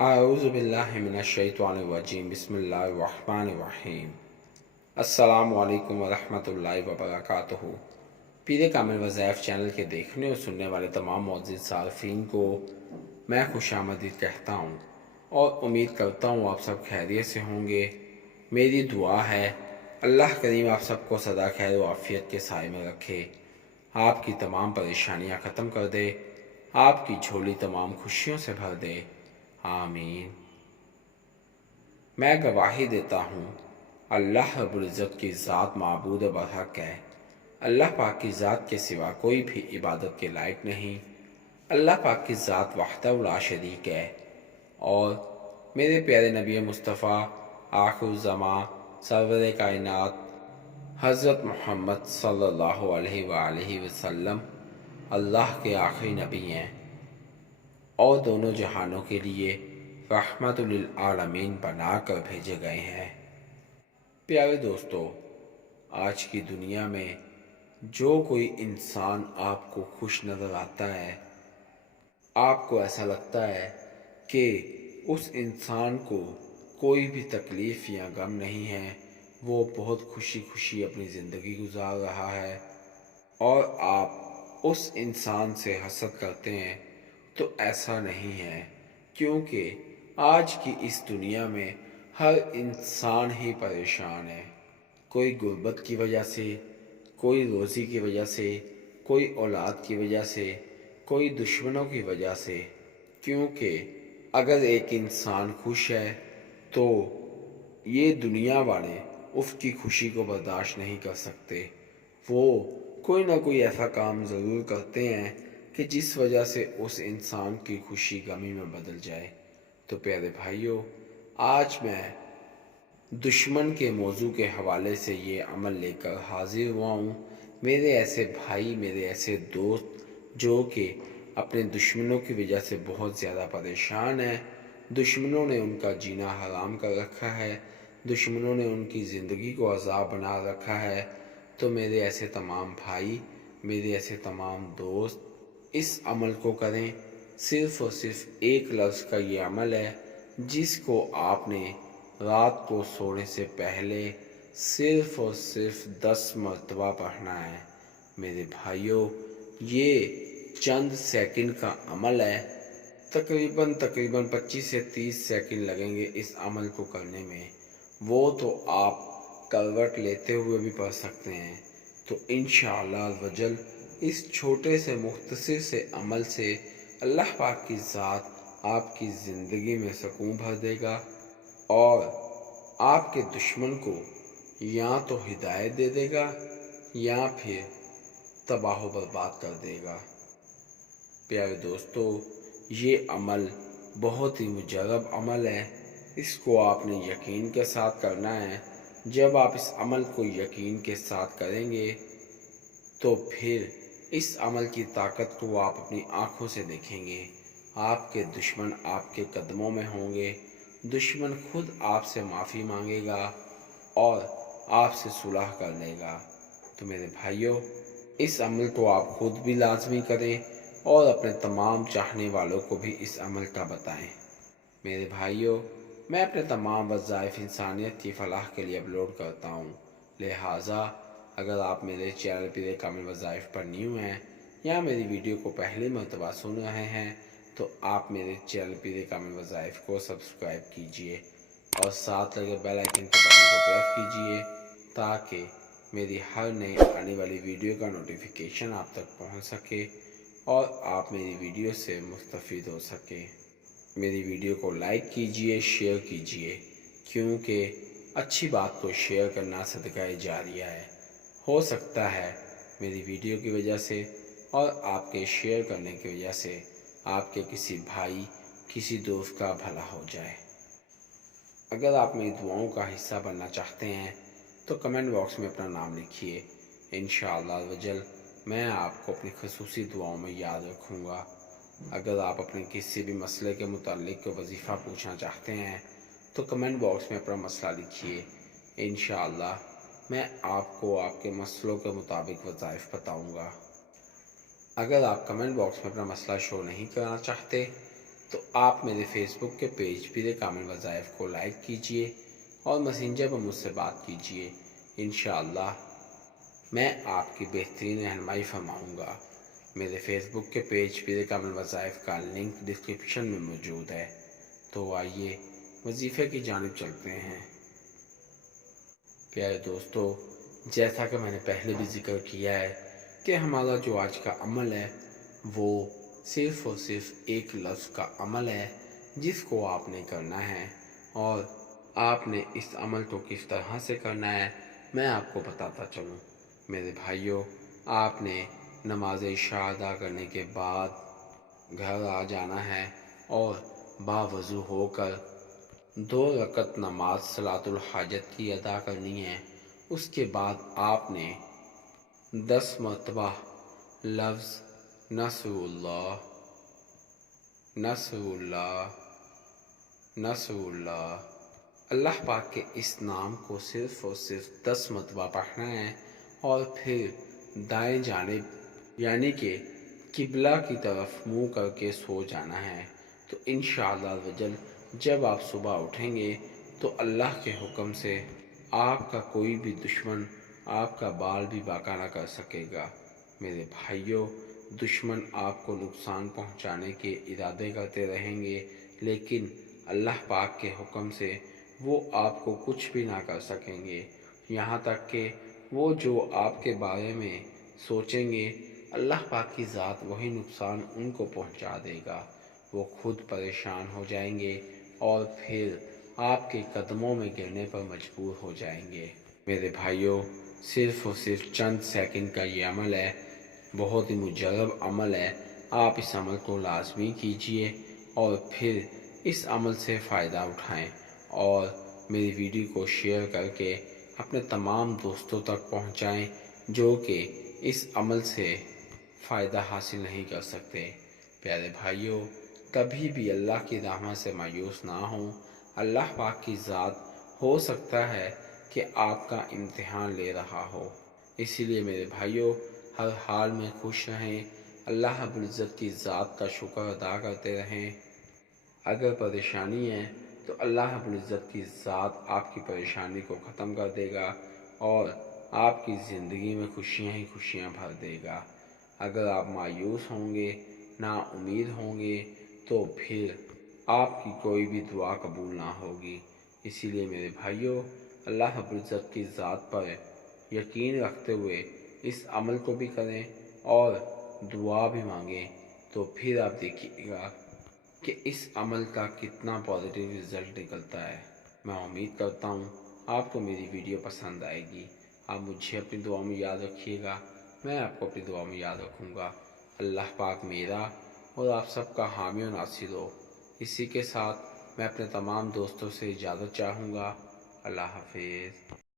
اعوذ باللہ من الشیطان الرجیم بسم اللہ الرحمن الرحیم۔ السلام علیکم ورحمۃ اللہ وبرکاتہ۔ پیر کامل وظائف چینل کے دیکھنے اور سننے والے تمام معزز صارفین کو میں خوش آمدید کہتا ہوں اور امید کرتا ہوں آپ سب خیریت سے ہوں گے۔ میری دعا ہے اللہ کریم آپ سب کو سدا خیر و عافیت کے سائے میں رکھے، آپ کی تمام پریشانیاں ختم کر دے، آپ کی جھولی تمام خوشیوں سے بھر دے، آمین۔ میں گواہی دیتا ہوں اللہ رب العزت کی ذات معبود برحق ہے، اللہ پاک کی ذات کے سوا کوئی بھی عبادت کے لائق نہیں، اللہ پاک کی ذات وحدہ لا شریک ہے، اور میرے پیارے نبی مصطفیٰ آخر الزماں سرور کائنات حضرت محمد صلی اللہ علیہ وآلہ وسلم اللہ کے آخری نبی ہیں اور دونوں جہانوں کے لیے رحمت للعالمین بنا کر بھیجے گئے ہیں۔ پیارے دوستو، آج کی دنیا میں جو کوئی انسان آپ کو خوش نظر آتا ہے، آپ کو ایسا لگتا ہے کہ اس انسان کو کوئی بھی تکلیف یا غم نہیں ہے، وہ بہت خوشی خوشی اپنی زندگی گزار رہا ہے، اور آپ اس انسان سے حسد کرتے ہیں، تو ایسا نہیں ہے، کیونکہ آج کی اس دنیا میں ہر انسان ہی پریشان ہے، کوئی غربت کی وجہ سے، کوئی روزی کی وجہ سے، کوئی اولاد کی وجہ سے، کوئی دشمنوں کی وجہ سے، کیونکہ اگر ایک انسان خوش ہے تو یہ دنیا والے اس کی خوشی کو برداشت نہیں کر سکتے، وہ کوئی نہ کوئی ایسا کام ضرور کرتے ہیں کہ جس وجہ سے اس انسان کی خوشی غمی میں بدل جائے۔ تو پیارے بھائیوں، آج میں دشمن کے موضوع کے حوالے سے یہ عمل لے کر حاضر ہوا ہوں۔ میرے ایسے بھائی، میرے ایسے دوست جو کہ اپنے دشمنوں کی وجہ سے بہت زیادہ پریشان ہیں، دشمنوں نے ان کا جینا حرام کر رکھا ہے، دشمنوں نے ان کی زندگی کو عذاب بنا رکھا ہے، تو میرے ایسے تمام بھائی، میرے ایسے تمام دوست اس عمل کو کریں۔ صرف اور صرف ایک لفظ کا یہ عمل ہے جس کو آپ نے رات کو سونے سے پہلے صرف اور صرف 10 مرتبہ پڑھنا ہے۔ میرے بھائیوں، یہ چند سیکنڈ کا عمل ہے، تقریباً 25 سے 30 سیکنڈ لگیں گے اس عمل کو کرنے میں، وہ تو آپ کروٹ لیتے ہوئے بھی پڑھ سکتے ہیں۔ تو انشاءاللہ عزوجل اس چھوٹے سے مختصر سے عمل سے اللہ پاک کی ذات آپ کی زندگی میں سکون بھر دے گا، اور آپ کے دشمن کو یا تو ہدایت دے دے گا یا پھر تباہ و برباد کر دے گا۔ پیارے دوستو، یہ عمل بہت ہی مجرب عمل ہے، اس کو آپ نے یقین کے ساتھ کرنا ہے۔ جب آپ اس عمل کو یقین کے ساتھ کریں گے تو پھر اس عمل کی طاقت کو آپ اپنی آنکھوں سے دیکھیں گے۔ آپ کے دشمن آپ کے قدموں میں ہوں گے، دشمن خود آپ سے معافی مانگے گا اور آپ سے صلح کر لے گا۔ تو میرے بھائیوں، اس عمل کو آپ خود بھی لازمی کریں اور اپنے تمام چاہنے والوں کو بھی اس عمل کا بتائیں۔ میرے بھائیوں، میں اپنے تمام وظائف انسانیت کی فلاح کے لیے اپلوڈ کرتا ہوں، لہٰذا اگر آپ میرے چینل پیر کامل وظائف پر نیو ہیں یا میری ویڈیو کو پہلی مرتبہ سن رہے ہیں تو آپ میرے چینل پیر کامل وظائف کو سبسکرائب کیجئے اور ساتھ لگے بیل آئیکن کے بٹن کو پریس کیجئے تاکہ میری ہر نئی آنے والی ویڈیو کا نوٹیفیکیشن آپ تک پہنچ سکے اور آپ میری ویڈیو سے مستفید ہو سکے۔ میری ویڈیو کو لائک کیجئے، شیئر کیجئے، کیونکہ اچھی بات کو شیئر کرنا صدقہ جاریہ ہے۔ ہو سکتا ہے میری ویڈیو کی وجہ سے اور آپ کے شیئر کرنے کی وجہ سے آپ کے کسی بھائی، کسی دوست کا بھلا ہو جائے۔ اگر آپ میری دعاؤں کا حصہ بننا چاہتے ہیں تو کمنٹ باکس میں اپنا نام لکھیے، انشاءاللہ عزوجل میں آپ کو اپنی خصوصی دعاؤں میں یاد رکھوں گا۔ اگر آپ اپنے کسی بھی مسئلے کے متعلق وظیفہ پوچھنا چاہتے ہیں تو کمنٹ باکس میں اپنا مسئلہ لکھیے، انشاءاللہ میں آپ کو آپ کے مسئلوں کے مطابق وظائف بتاؤں گا۔ اگر آپ کمنٹ باکس میں اپنا مسئلہ شو نہیں کرنا چاہتے تو آپ میرے فیس بک کے پیج پیر کامل وظائف کو لائک کیجئے اور میسنجر پر مجھ سے بات کیجئے۔ انشاءاللہ میں آپ کی بہترین رہنمائی فرماؤں گا۔ میرے فیس بک کے پیج پیر کامل وظائف کا لنک ڈسکرپشن میں موجود ہے۔ تو آئیے وظیفے کی جانب چلتے ہیں۔ پیارے دوستو، جیسا کہ میں نے پہلے بھی ذکر کیا ہے کہ ہمارا جو آج کا عمل ہے وہ صرف اور صرف ایک لفظ کا عمل ہے جس کو آپ نے کرنا ہے، اور آپ نے اس عمل کو کس طرح سے کرنا ہے میں آپ کو بتاتا چلوں۔ میرے بھائیوں، آپ نے نماز عشاء ادا کرنے کے بعد گھر آ جانا ہے اور باوضو ہو کر 2 رکعت نماز صلاۃ الحاجت کی ادا کرنی ہے۔ اس کے بعد آپ نے 10 مرتبہ لفظ نصر اللہ، نصر اللہ، نصر اللہ، اللہ پاک کے اس نام کو صرف اور صرف 10 مرتبہ پڑھنا ہے، اور پھر دائیں جانب یعنی کہ قبلہ کی طرف منہ کر کے سو جانا ہے۔ تو انشاءاللہ جب آپ صبح اٹھیں گے تو اللہ کے حکم سے آپ کا کوئی بھی دشمن آپ کا بال بھی باقا نہ کر سکے گا۔ میرے بھائیوں، دشمن آپ کو نقصان پہنچانے کے ارادے کرتے رہیں گے، لیکن اللہ پاک کے حکم سے وہ آپ کو کچھ بھی نہ کر سکیں گے، یہاں تک کہ وہ جو آپ کے بارے میں سوچیں گے اللہ پاک کی ذات وہی نقصان ان کو پہنچا دے گا۔ وہ خود پریشان ہو جائیں گے اور پھر آپ کے قدموں میں گرنے پر مجبور ہو جائیں گے۔ میرے بھائیوں، صرف اور صرف چند سیکنڈ کا یہ عمل ہے، بہت ہی مجرب عمل ہے۔ آپ اس عمل کو لازمی کیجئے اور پھر اس عمل سے فائدہ اٹھائیں، اور میری ویڈیو کو شیئر کر کے اپنے تمام دوستوں تک پہنچائیں جو کہ اس عمل سے فائدہ حاصل نہیں کر سکتے۔ پیارے بھائیوں، کبھی بھی اللہ کی رحمت سے مایوس نہ ہوں۔ اللہ پاک کی ذات ہو سکتا ہے کہ آپ کا امتحان لے رہا ہو، اسی لیے میرے بھائیوں ہر حال میں خوش رہیں، اللہ رب العزت کی ذات کا شکر ادا کرتے رہیں۔ اگر پریشانی ہے تو اللہ رب العزت کی ذات آپ کی پریشانی کو ختم کر دے گا اور آپ کی زندگی میں خوشیاں ہی خوشیاں بھر دے گا۔ اگر آپ مایوس ہوں گے، نا امید ہوں گے، تو پھر آپ کی کوئی بھی دعا قبول نہ ہوگی۔ اسی لیے میرے بھائیوں، اللہ رب العزت کی ذات پر یقین رکھتے ہوئے اس عمل کو بھی کریں اور دعا بھی مانگیں، تو پھر آپ دیکھیے گا کہ اس عمل کا کتنا پازیٹیو رزلٹ نکلتا ہے۔ میں امید کرتا ہوں آپ کو میری ویڈیو پسند آئے گی۔ آپ مجھے اپنی دعا میں یاد رکھیے گا، میں آپ کو اپنی دعا میں یاد رکھوں گا۔ اللہ پاک میرا اور آپ سب کا حامی و ناصر ہو۔ اسی کے ساتھ میں اپنے تمام دوستوں سے اجازت چاہوں گا۔ اللہ حافظ۔